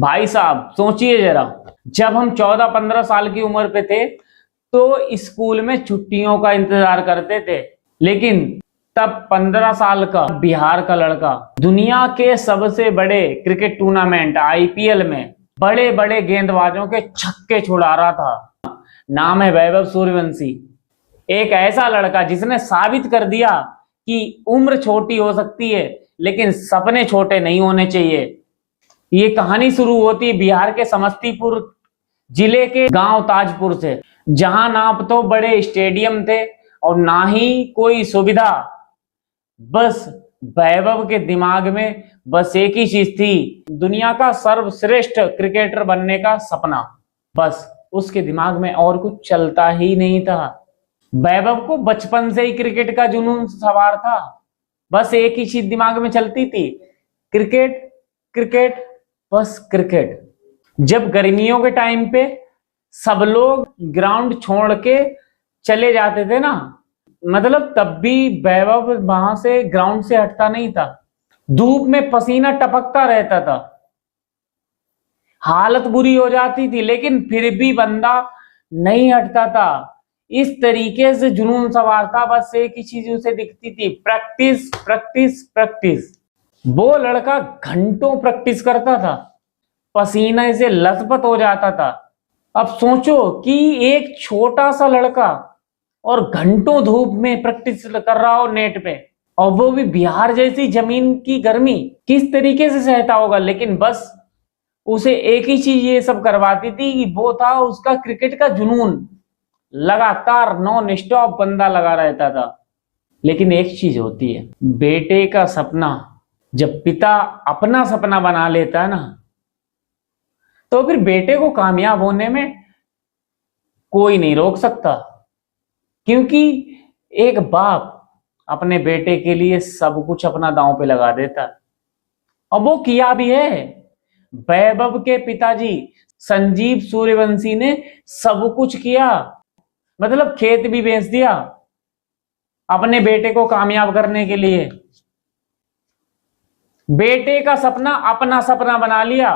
भाई साहब सोचिए जरा, जब हम 14-15 साल की उम्र पे थे तो स्कूल में छुट्टियों का इंतजार करते थे। लेकिन तब 15 साल का बिहार का लड़का दुनिया के सबसे बड़े क्रिकेट टूर्नामेंट आईपीएल में बड़े बड़े गेंदबाजों के छक्के छुड़ा रहा था। नाम है वैभव सूर्यवंशी। एक ऐसा लड़का जिसने साबित कर दिया कि उम्र छोटी हो सकती है लेकिन सपने छोटे नहीं होने चाहिए। ये कहानी शुरू होती है बिहार के समस्तीपुर जिले के गांव ताजपुर से, जहां ना तो बड़े स्टेडियम थे और ना ही कोई सुविधा। बस वैभव के दिमाग में बस एक ही चीज थी, दुनिया का सर्वश्रेष्ठ क्रिकेटर बनने का सपना। बस उसके दिमाग में और कुछ चलता ही नहीं था। वैभव को बचपन से ही क्रिकेट का जुनून सवार था। बस एक ही चीज दिमाग में चलती थी, क्रिकेट क्रिकेट, बस क्रिकेट। जब गर्मियों के टाइम पे सब लोग ग्राउंड छोड़ के चले जाते थे ना, मतलब तब भी वैभव वहां से ग्राउंड से हटता नहीं था। धूप में पसीना टपकता रहता था, हालत बुरी हो जाती थी, लेकिन फिर भी बंदा नहीं हटता था। इस तरीके से जुनून सवार था, बस एक ही चीज उसे दिखती थी, प्रैक्टिस प्रैक्टिस प्रैक्टिस। वो लड़का घंटों प्रैक्टिस करता था, पसीने से लथपथ हो जाता था। अब सोचो कि एक छोटा सा लड़का और घंटों धूप में प्रैक्टिस कर रहा हो नेट पे, और वो भी बिहार जैसी जमीन की गर्मी, किस तरीके से सहता होगा। लेकिन बस उसे एक ही चीज ये सब करवाती थी कि वो था उसका क्रिकेट का जुनून। लगातार नॉन स्टॉप बंदा लगा रहता था। लेकिन एक चीज होती है, बेटे का सपना जब पिता अपना सपना बना लेता है ना, तो फिर बेटे को कामयाब होने में कोई नहीं रोक सकता। क्योंकि एक बाप अपने बेटे के लिए सब कुछ अपना दांव पे लगा देता है, और वो किया भी है। वैभव के पिताजी संजीव सूर्यवंशी ने सब कुछ किया, मतलब खेत भी बेच दिया अपने बेटे को कामयाब करने के लिए। बेटे का सपना अपना सपना बना लिया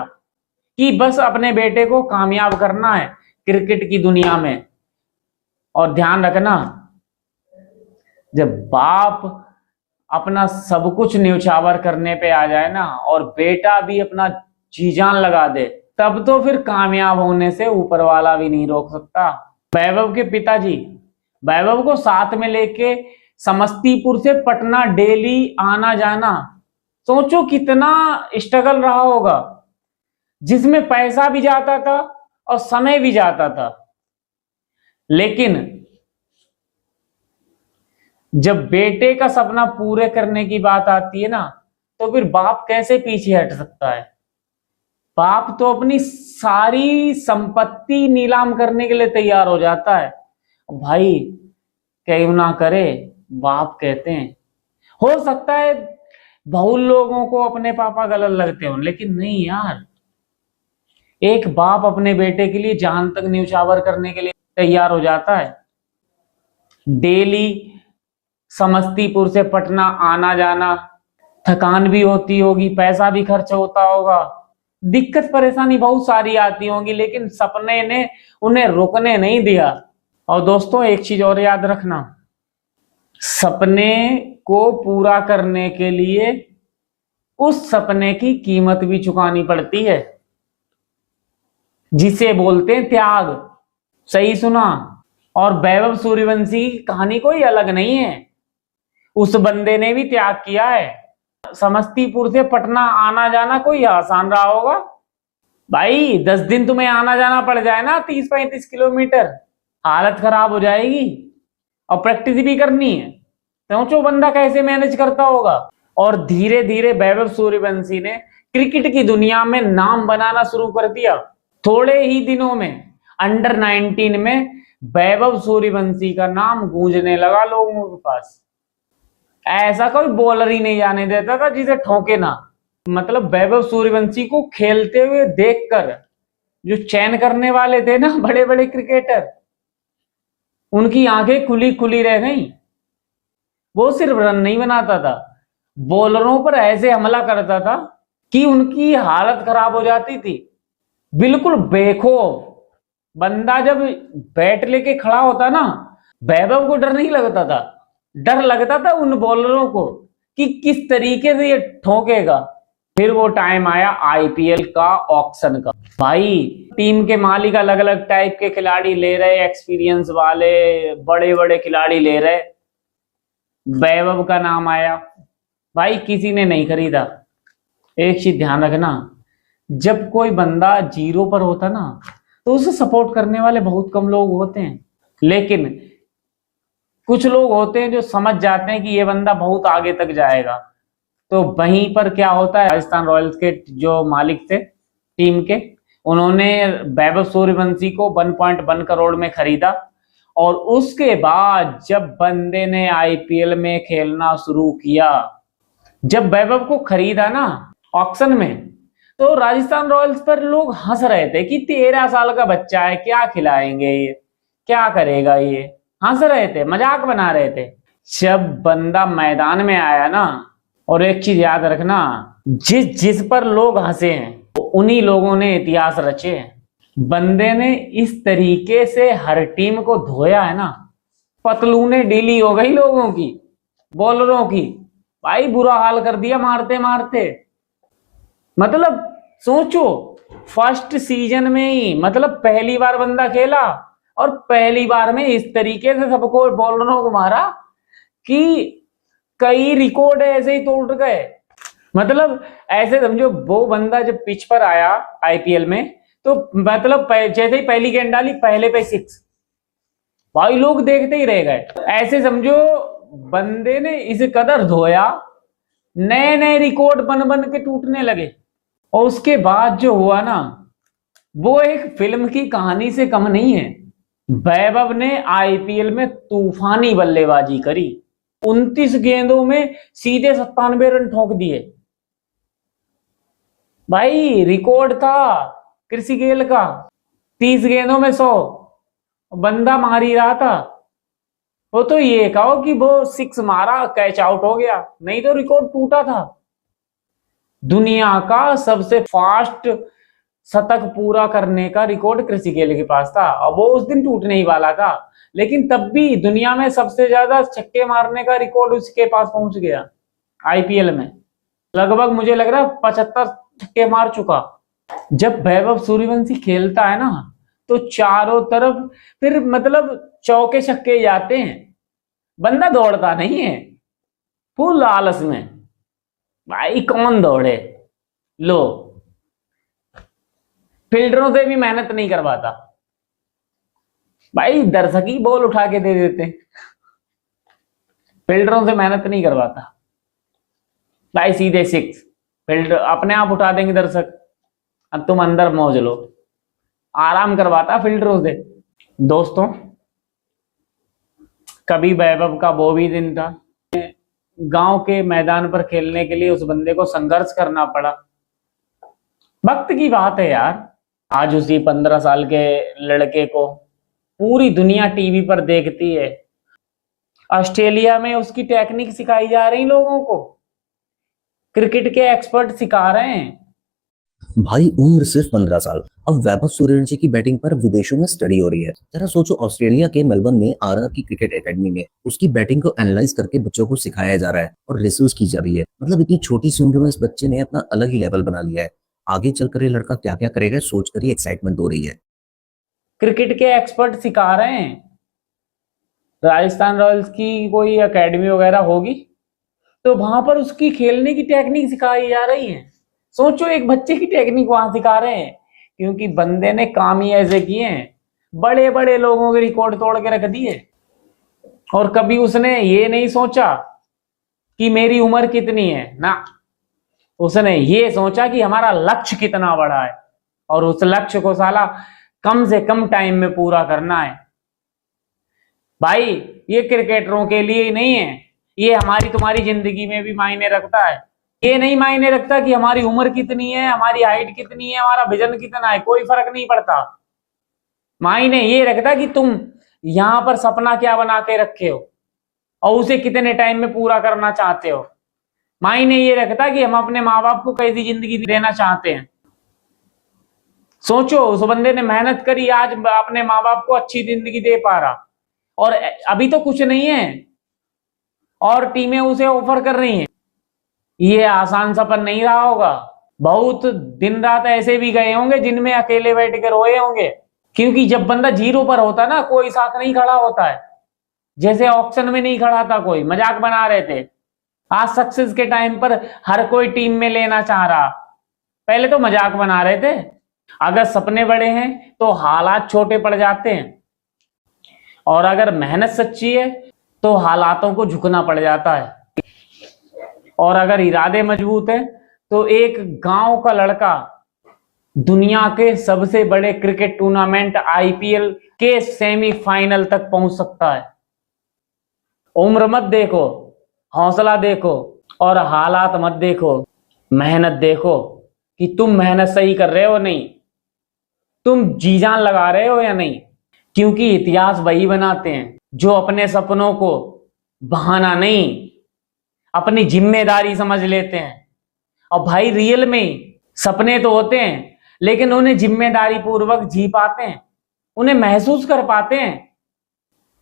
कि बस अपने बेटे को कामयाब करना है क्रिकेट की दुनिया में। और ध्यान रखना, जब बाप अपना सब कुछ न्यौछावर करने पे आ जाए ना, और बेटा भी अपना जी जान लगा दे, तब तो फिर कामयाब होने से ऊपर वाला भी नहीं रोक सकता। वैभव के पिताजी वैभव को साथ में लेके समस्तीपुर से पटना डेली आना जाना, सोचो कितना स्ट्रगल रहा होगा, जिसमें पैसा भी जाता था और समय भी जाता था। लेकिन जब बेटे का सपना पूरे करने की बात आती है ना, तो फिर बाप कैसे पीछे हट सकता है। बाप तो अपनी सारी संपत्ति नीलाम करने के लिए तैयार हो जाता है। भाई क्यों ना करे, बाप कहते हैं। हो सकता है बहुत लोगों को अपने पापा गलत लगते हो, लेकिन नहीं यार, एक बाप अपने बेटे के लिए जान तक न्यौछावर करने के लिए तैयार हो जाता है। डेली समस्तीपुर से पटना आना जाना, थकान भी होती होगी, पैसा भी खर्च होता होगा, दिक्कत परेशानी बहुत सारी आती होंगी, लेकिन सपने ने उन्हें रुकने नहीं दिया। और दोस्तों एक चीज और याद रखना, सपने को पूरा करने के लिए उस सपने की कीमत भी चुकानी पड़ती है, जिसे बोलते हैं त्याग। सही सुना। और वैभव सूर्यवंशी की कहानी कोई अलग नहीं है, उस बंदे ने भी त्याग किया है। समस्तीपुर से पटना आना जाना कोई आसान रहा होगा भाई? 10 दिन तुम्हें आना जाना पड़ जाए ना, 30-35 किलोमीटर, हालत खराब हो जाएगी। और प्रैक्टिस भी करनी है, सोचो बंदा कैसे मैनेज करता होगा। और धीरे धीरे वैभव सूर्यवंशी ने क्रिकेट की दुनिया में नाम बनाना शुरू कर दिया। थोड़े ही दिनों में अंडर 19 में वैभव सूर्यवंशी का नाम गूंजने लगा लोगों के पास। ऐसा कोई बॉलर ही नहीं जाने देता था जिसे ठोके ना। मतलब वैभव सूर्यवंशी को खेलते हुए देखकर जो चयन करने वाले थे ना बड़े बड़े क्रिकेटर, उनकी आंखें खुली खुली रह गई। वो सिर्फ रन नहीं बनाता था, बॉलरों पर ऐसे हमला करता था कि उनकी हालत खराब हो जाती थी। बिल्कुल बेखौफ। बंदा जब बैट लेके खड़ा होता ना, वैभव को डर नहीं लगता था, डर लगता था उन बॉलरों को कि किस तरीके से ये ठोकेगा। फिर वो टाइम आया आईपीएल का, ऑक्शन का। भाई टीम के मालिक अलग अलग टाइप के खिलाड़ी ले रहे, एक्सपीरियंस वाले बड़े बड़े खिलाड़ी ले रहे। वैभव का नाम आया, भाई किसी ने नहीं खरीदा। एक चीज ध्यान रखना, जब कोई बंदा जीरो पर होता ना, तो उसे सपोर्ट करने वाले बहुत कम लोग होते हैं, लेकिन कुछ लोग होते हैं जो समझ जाते हैं कि ये बंदा बहुत आगे तक जाएगा। तो वहीं पर क्या होता है, राजस्थान रॉयल्स के जो मालिक थे टीम के, उन्होंने वैभव सूर्यवंशी को 1.1 करोड़ में खरीदा। और उसके बाद जब बंदे ने आईपीएल में खेलना शुरू किया, जब वैभव को खरीदा ना ऑक्शन में, तो राजस्थान रॉयल्स पर लोग हंस रहे थे कि 13 साल का बच्चा है, क्या खिलाएंगे ये, क्या करेगा ये, हंस रहे थे, मजाक बना रहे थे। जब बंदा मैदान में आया ना, और एक चीज याद रखना, जिस जिस पर लोग हंसे हैं उन्हीं लोगों ने इतिहास रचे हैं। बंदे ने इस तरीके से हर टीम को धोया है ना, पतलूने ढीली हो गई लोगों की, बॉलरों की। भाई बुरा हाल कर दिया मारते मारते। मतलब सोचो, फर्स्ट सीजन में ही, मतलब पहली बार बंदा खेला और पहली बार में इस तरीके से सबको बॉलरों को मारा कि कई रिकॉर्ड ऐसे ही तोड़ गए। मतलब ऐसे समझो, वो बंदा जब पिच पर आया आईपीएल में, तो मतलब जैसे ही पहली गेंद डाली, पहले पे 6, भाई लोग देखते ही रह गए। ऐसे समझो बंदे ने इस कदर धोया, नए नए रिकॉर्ड बन बन के टूटने लगे। और उसके बाद जो हुआ ना, वो एक फिल्म की कहानी से कम नहीं है। वैभव ने आईपीएल में तूफानी बल्लेबाजी करी, 29 गेंदों में सीधे 97 रन ठोक दिए। भाई रिकॉर्ड था कृषि गेल का, 30 गेंदों में 100, बंदा मार ही रहा था। वो तो ये कहो कि वो 6 मारा, कैच आउट हो गया, नहीं तो रिकॉर्ड टूटा था। दुनिया का सबसे फास्ट शतक पूरा करने का रिकॉर्ड कृषि गेल के पास था, और वो उस दिन टूटने ही वाला था। लेकिन तब भी दुनिया में सबसे ज्यादा छक्के मारने का रिकॉर्ड उसके पास पहुंच गया आईपीएल में। लगभग मुझे लग रहा है 75 छक्के मार चुका। जब वैभव सूर्यवंशी खेलता है ना, तो चारों तरफ फिर मतलब चौके छक्के जाते हैं, बंदा दौड़ता नहीं है, फुल आलस में। भाई कौन दौड़े, लो फील्डरों से भी मेहनत नहीं करवाता, भाई दर्शक ही बॉल उठा के दे देते, फील्डरों से मेहनत नहीं करवाता। भाई सीधे 6, फील्डर अपने आप उठा देंगे दर्शक, अब तुम अंदर मौज लो, आराम करवाता फील्डरों से। दोस्तों, कभी वैभव का वो भी दिन था, गांव के मैदान पर खेलने के लिए उस बंदे को संघर्ष करना पड़ा। वक्त की बात है यार, आज उसी 15 साल के लड़के को पूरी दुनिया टीवी पर देखती है। ऑस्ट्रेलिया में उसकी टेक्निक सिखाई जा रही लोगों को, क्रिकेट के एक्सपर्ट सिखा रहे हैं। भाई उम्र सिर्फ 15 साल, अब वैभव सूर्यवंशी की बैटिंग पर विदेशों में स्टडी हो रही है। जरा सोचो, ऑस्ट्रेलिया के मेलबर्न में आरआर की क्रिकेट एकेडमी में उसकी बैटिंग को एनालाइज करके बच्चों को सिखाया जा रहा है और रिसर्च की जा रही है। मतलब इतनी छोटी सी उम्र में इस बच्चे ने अपना अलग ही लेवल बना लिया है। आगे चलकर ये लड़का क्या क्या करेगा सोचकर ही एक्साइटमेंट हो रही है। क्रिकेट के एक्सपर्ट सिखा रहे हैं, राजस्थान रॉयल्स की कोई एकेडमी वगैरह होगी, तो वहां पर उसकी खेलने की टेक्निक सिखाई जा रही है। सोचो, एक बच्चे की टेक्निक वहां सिखा रहे हैं, क्योंकि बंदे ने काम ही ऐसे किए हैं, बड़े बड़े लोगों के रिकॉर्ड तोड़ के रख दिए। और कभी उसने ये नहीं सोचा कि मेरी उम्र कितनी है ना, उसने ये सोचा कि हमारा लक्ष्य कितना बड़ा है, और उस लक्ष्य को साला कम से कम टाइम में पूरा करना है। भाई ये क्रिकेटरों के लिए ही नहीं है, ये हमारी तुम्हारी जिंदगी में भी मायने रखता है। ये नहीं मायने रखता कि हमारी उम्र कितनी है, हमारी हाइट कितनी है, हमारा विजन कितना है, कोई फर्क नहीं पड़ता। मायने ये रखता कि तुम यहां पर सपना क्या बना के रखे हो और उसे कितने टाइम में पूरा करना चाहते हो। मायने ये रखता कि हम अपने माँ बाप को कैसी जिंदगी देना चाहते हैं। सोचो, उस बंदे ने मेहनत करी, आज अपने माँ बाप को अच्छी जिंदगी दे पा रहा, और अभी तो कुछ नहीं है और टीमें उसे ऑफर कर रही हैं। ये आसान सफर नहीं रहा होगा। बहुत दिन रात ऐसे भी गए होंगे जिनमें अकेले बैठ के रोए होंगे, क्योंकि जब बंदा जीरो पर होता ना, कोई साथ नहीं खड़ा होता है। जैसे ऑक्शन में नहीं खड़ा था कोई, मजाक बना रहे थे। आज सक्सेस के टाइम पर हर कोई टीम में लेना चाह रहा, पहले तो मजाक बना रहे थे। अगर सपने बड़े हैं तो हालात छोटे पड़ जाते हैं, और अगर मेहनत सच्ची है तो हालातों को झुकना पड़ जाता है, और अगर इरादे मजबूत है तो एक गांव का लड़का दुनिया के सबसे बड़े क्रिकेट टूर्नामेंट आईपीएल के सेमीफाइनल तक पहुंच सकता है। उम्र मत देखो, हौसला देखो, और हालात मत देखो, मेहनत देखो कि तुम मेहनत सही कर रहे हो नहीं, तुम जी जान लगा रहे हो या नहीं। क्योंकि इतिहास वही बनाते हैं जो अपने सपनों को बहाना नहीं, अपनी जिम्मेदारी समझ लेते हैं। और भाई रियल में सपने तो होते हैं, लेकिन उन्हें जिम्मेदारी पूर्वक जी पाते हैं, उन्हें महसूस कर पाते हैं।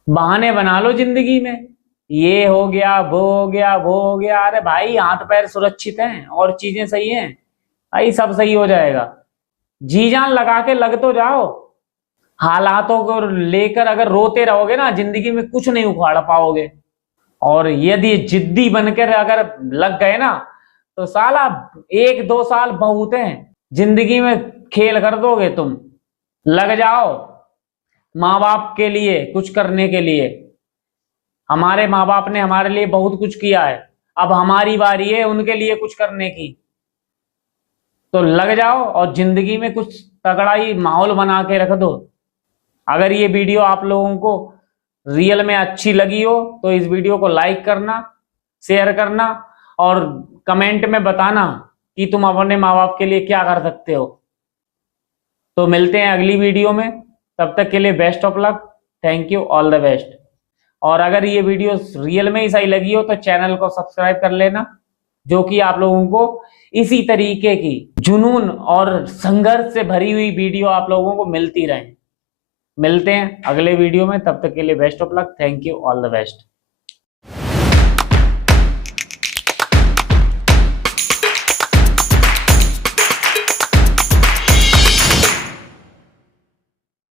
बहाने बना लो जिंदगी में, ये हो गया, वो हो गया, वो हो गया। अरे भाई, हाथ पैर सुरक्षित हैं और चीजें सही हैं भाई, सब सही हो जाएगा। जी जान लगा के लग तो जाओ। हालातों को लेकर अगर रोते रहोगे ना, जिंदगी में कुछ नहीं उखाड़ पाओगे। और यदि जिद्दी बनकर अगर लग गए ना, तो साला 1-2 साल बहुत हैं, जिंदगी में खेल कर दोगे तुम। लग जाओ माँ बाप के लिए कुछ करने के लिए। हमारे माँ बाप ने हमारे लिए बहुत कुछ किया है, अब हमारी बारी है उनके लिए कुछ करने की। तो लग जाओ और जिंदगी में कुछ तगड़ा ही माहौल बना के रख दो। अगर ये वीडियो आप लोगों को रियल में अच्छी लगी हो तो इस वीडियो को लाइक करना, शेयर करना, और कमेंट में बताना कि तुम अपने माँ बाप के लिए क्या कर सकते हो। तो मिलते हैं अगली वीडियो में, तब तक के लिए best of luck, thank you, all the best. और अगर ये वीडियो रियल में ही सही लगी हो तो चैनल को सब्सक्राइब कर लेना, जो कि आप लोगों को इसी तरीके की जुनून और संघर्ष से भरी हुई वीडियो आप लोगों को मिलती रहे। मिलते हैं अगले वीडियो में, तब तक के लिए best of luck, thank you, all the best.